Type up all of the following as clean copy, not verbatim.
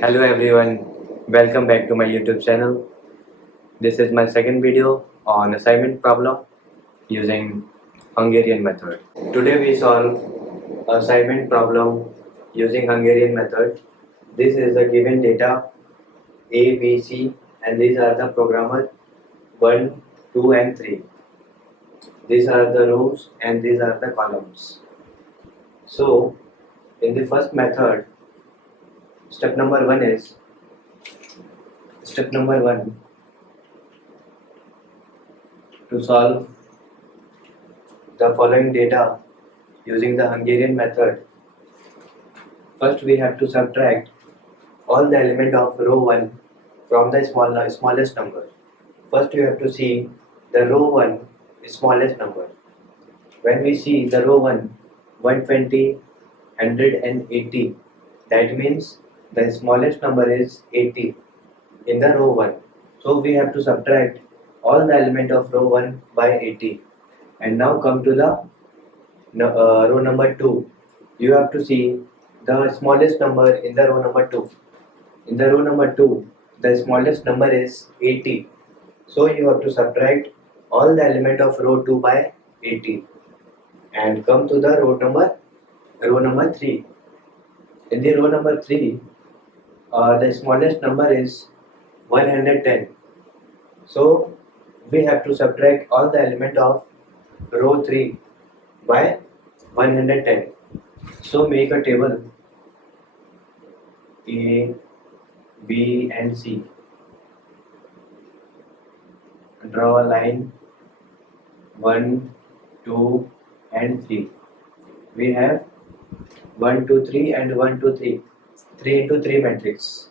Hello everyone, welcome back to my YouTube channel. This is my second video on assignment problem using Hungarian method. Today we solve assignment problem using Hungarian method. This is the given data A, B, C, and these are the programmer 1, 2 and 3. These are the rows and these are the columns. So in the first method, step number 1 to solve the following data using the Hungarian method. First we have to subtract all the element of row 1 from the smallest number. First you have to see the row 1 smallest number. When we see the row 1, 120, 180, that means the smallest number is 80 in the row 1. So we have to subtract all the element of row 1 by 80. And now come to the row number 2. You have to see the smallest number in the row number 2. In the row number 2, the smallest number is 80. So you have to subtract all the element of row 2 by 80. And come to the row number 3. In the row number 3, the smallest number is 110. So we have to subtract all the element of row 3 by 110. So make a table A, B and C. Draw a line 1, 2 and 3. We have 1, 2, 3 and 1, 2, 3. 3 into 3 matrix.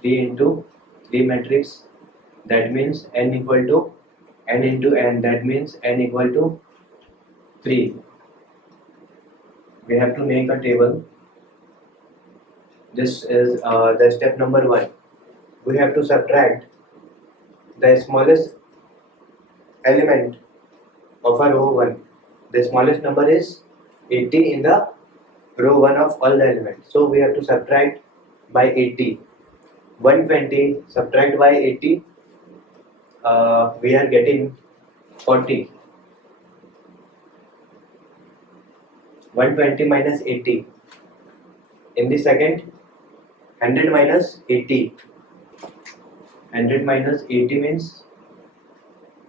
3 into 3 matrix. That means n equal to n into n. That means n equal to 3. We have to make a table. This is the step number 1. We have to subtract the smallest element of a row 1. The smallest number is 80 in the row 1 of all the elements. So we have to subtract by 80. 120 subtract by 80, we are getting 40. 120 minus 80. In the second, 100 minus 80. 100 minus 80 means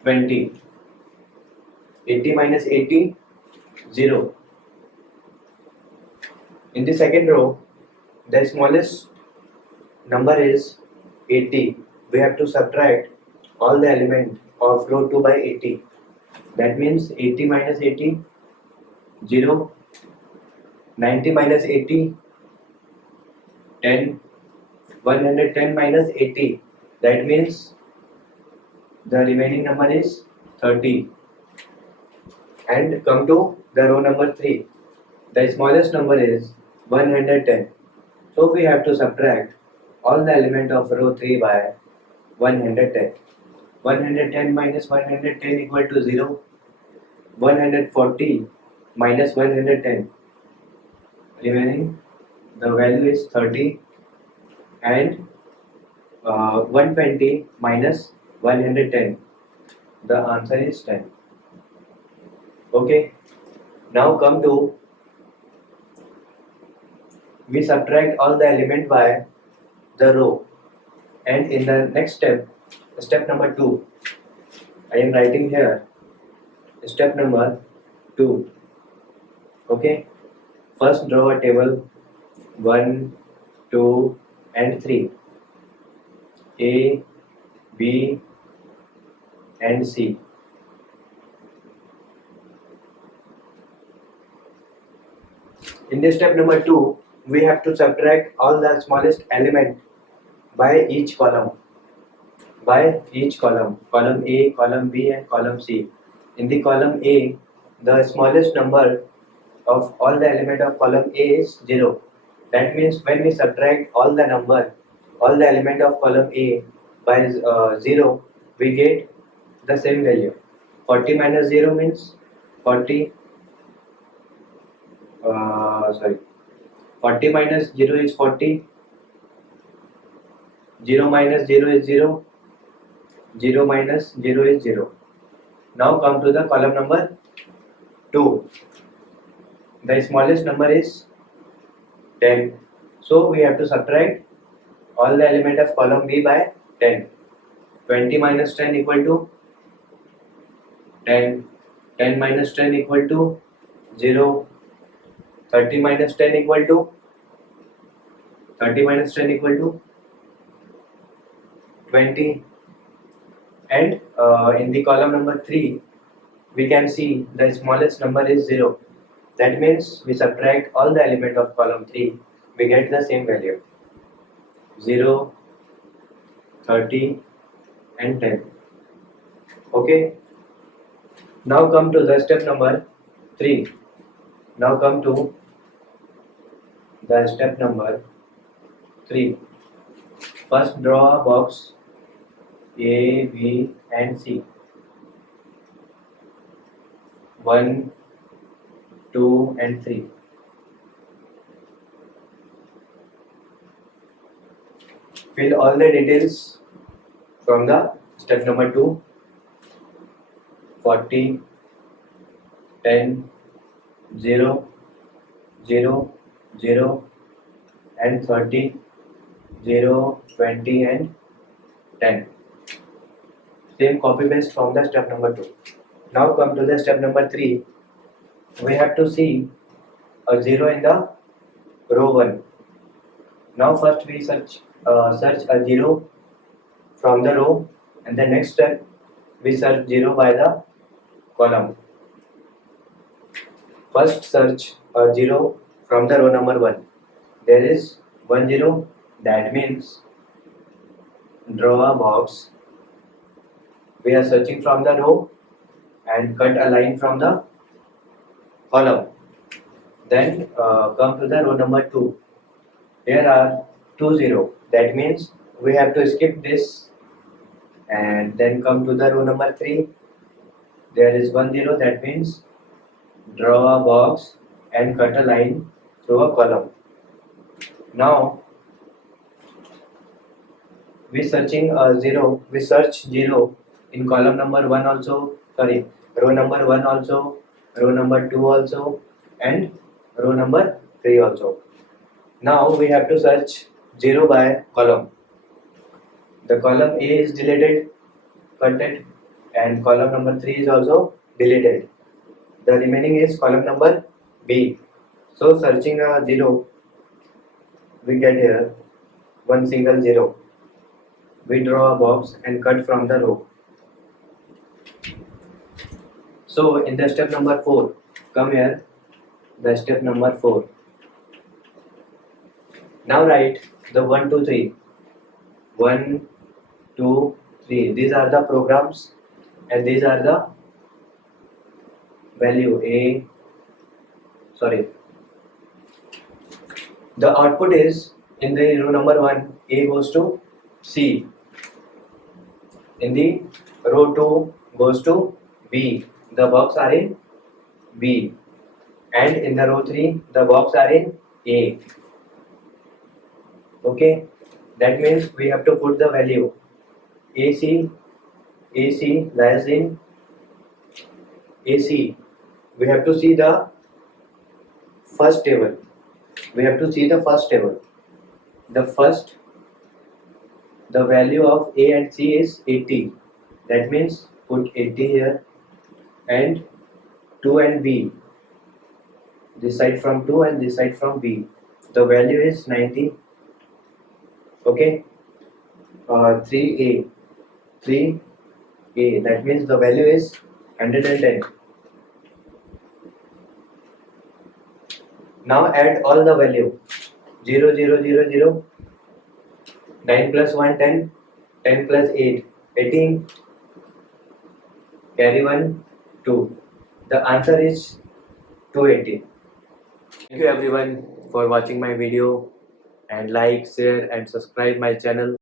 20. 80 minus 80, 0. In the second row, the smallest number is 80. We have to subtract all the element of row 2 by 80. That means 80 minus 80, 0. 90 minus 80, 10. 110 minus 80. That means the remaining number is 30. And come to the row number 3. The smallest number is 110. So we have to subtract all the element of row 3 by 110. 110 minus 110 equal to 0. 140 minus 110. Remaining, the value is 30. And 120 minus 110. The answer is 10. Okay. Now come to, we subtract all the element by the row. And in the next step, step number 2, I am writing here step number 2. Okay. First draw a table 1, 2 and 3. A, B and C. In this step number 2, we have to subtract all the smallest element by each column. By each column. Column A, column B and column C. In the column A, the smallest number of all the element of column A is 0. That means when we subtract all the element of column A by 0, we get the same value. 40 minus 0 means 40. 40 minus 0 is 40. 0 minus 0 is 0. 0 minus 0 is 0. Now come to the column number 2. The smallest number is 10. So we have to subtract all the element of column B by 10. 20 minus 10 equal to 10. 10 minus 10 equal to 0. 30 minus 10 equal to 20. And in the column number 3, we can see the smallest number is 0. That means we subtract all the element of column 3, we get the same value. 0, 30 and 10. Okay. Now come to the step number 3. Now come to the step number 3. First draw a box A, B and C. 1, 2 and 3. Fill all the details from the step number 2. 40, 10, 0, 0, 0 and 30, 0, 20 and 10. Same copy paste from the step number 2. Now come to the step number 3. We have to see a 0 in the row 1. Now first we search a 0 from the row, and the next step we search 0 by the column. First search a 0 from the row number 1. There is 1 0, that means draw a box. We are searching from the row and cut a line from the column. Then come to the row number 2. There are 2 0, that means we have to skip this, and then come to the row number 3. There is 1 0, that means draw a box and cut a line through a column. Now we search 0 in column number 1 also, row number 1 also, row number 2 also and row number 3 also. Now we have to search 0 by column. The column A is deleted, cut it, and column number 3 is also deleted. The remaining is column number B. So searching a 0, we get here one single 0. We draw a box and cut from the row. So in the step number 4, come here, the step number 4. Now write the 1, 2, 3. 1, 2, 3. These are the programs and these are the value A. The output is in the row number 1, A goes to C. In the row 2 goes to B. The box are in B. And in the row 3, the box are in A. Okay, that means we have to put the value AC lies in AC. We have to see the first table. The value of A and C is 80. That means put 80 here, and 2 and B. This side from 2 and this side from B. The value is 90. Okay. 3A. That means the value is 110. Now add all the value. 0, 0, 0, 0. 9 plus 1, 10. 10 plus 8, 18. Carry 1, 2. The answer is 280. Thank you everyone for watching my video, and like, share and subscribe my channel.